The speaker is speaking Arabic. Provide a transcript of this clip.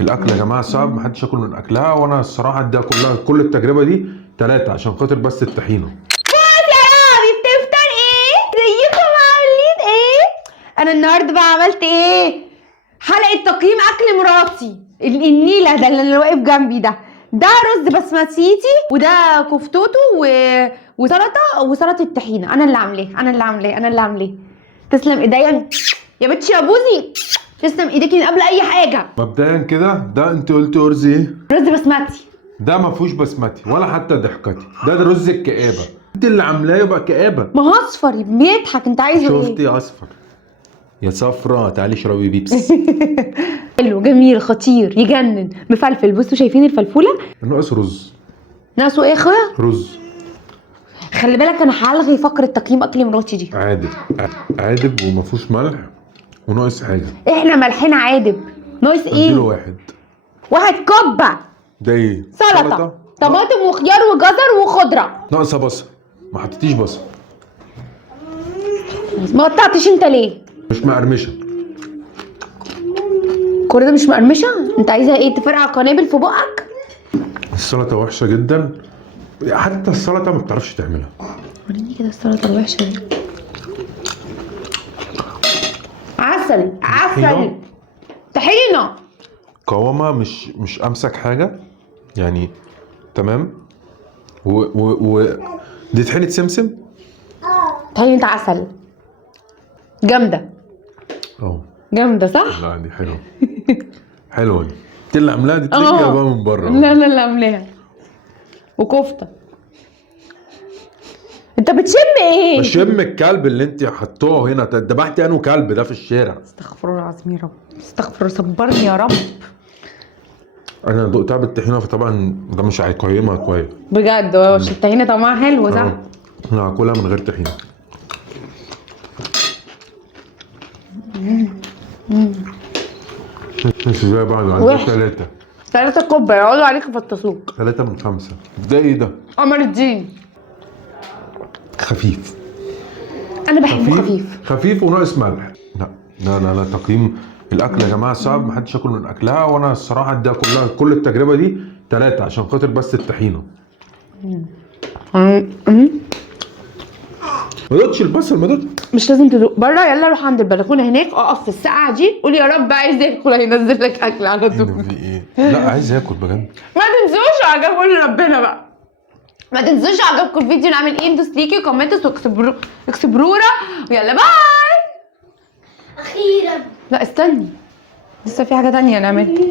الاكل يا جماعه صعب، محدش ياكل من اكلها، وانا الصراحه اديها كل التجربه دي 3 عشان خاطر بس الطحينه. بتفطر ايه؟ ازيكم عاملين ايه؟ انا النهارده بقى عملت ايه؟ حلقه تقييم اكل مراتي النيله ده اللي واقف جنبي ده رز بسمتيتي، وده كفتوته وسلطه الطحينه. انا اللي عاملاه. تسلم ايديا يا بنتي يا بوزي، تسلم ايديكي من قبل اي حاجه. مبدئيا كده ده انت قلتي رز ايه؟ رز بسمتي. ده ما فيهوش بسمتي ولا حتى ضحكتي، ده رز الكآبه، انت اللي عاملاه يبقى كآبه. ما هو اصفر بيضحك، انت عايزه ايه؟ شفتي يا اصفر يا صفرا، تعالي اشربي بيبس. حلو جميل خطير يجنن مفلفل. بصوا شايفين الفلفوله؟ ناقص رز. ناقصه ايه يا اخويا؟ رز خلي بالك انا هلغي فقره تقييم اكل مراتي دي. عادب وما فيهوش ملح وناقص حاجه. احنا ملحنا عادب. ناقص اديله ايه؟ واحد كوبه ده ايه؟ سلطه طماطم وخيار وجزر وخضره. ناقصه بصل، ما حطيتيش بصل. ما قطعتش انت ليه؟ مش مقرمشه. كل ده مش مقرمشه؟ انت عايزها ايه؟ تفرقع قنابل في بقك؟ السلطه وحشه جدا، حتى السلطه ما بتعرفش تعملها. وريني كده السلطه الوحشه دي. عسل طحينه. قوامها مش امسك حاجه يعني. تمام. دي طحينه سمسم. طحينه عسل جامده. اه جامده صح؟ لا دي حلوه. حلوه دي. انت اللي عاملاها دي، تلاقيها بقى من بره. لا اللي عاملاها. وكفته. انت بتشم ايه؟ بشم الكلب اللي انت حطوه هنا. ذبحتي انه كلب ده في الشارع؟ استغفر الله العظيم يا رب، استغفر، صبرني يا رب. انا دقتها بالطحينه، فطبعا ده مش هيقيمها كويس بجد الطحينه طعمها حلو صح؟ انا هاكلها من غير طحينه. مش زي بعض. عندي 3 كوبا يقعدوا عليك يفطسوك. 3 من 5. ده ايه ده؟ قمر الدين. خفيف. انا بحبه خفيف وناقص ملح. لا تقييم الاكل يا جماعه صعب، محدش ياكل من اكلها، وانا الصراحه اديها كل التجربه دي 3 عشان خاطر بس الطحينه. ما دقتش البصل، ما دقت. مش لازم تدوق بره. يلا روح عند البلكونه هناك، اقف في السقعه دي، قول يا رب عايز اكل، هينزل لك اكل على طول. في ايه؟ لا عايز اكل بجد. ما تنسوش عجبكم ربنا بقى. ما تنسوش عجبكم الفيديو نعمل ايه، ندوس ليكي وكومنتس واكسبرورا. ويلا باي. اخيرا لا استني، لسه في حاجه تانية نعملها.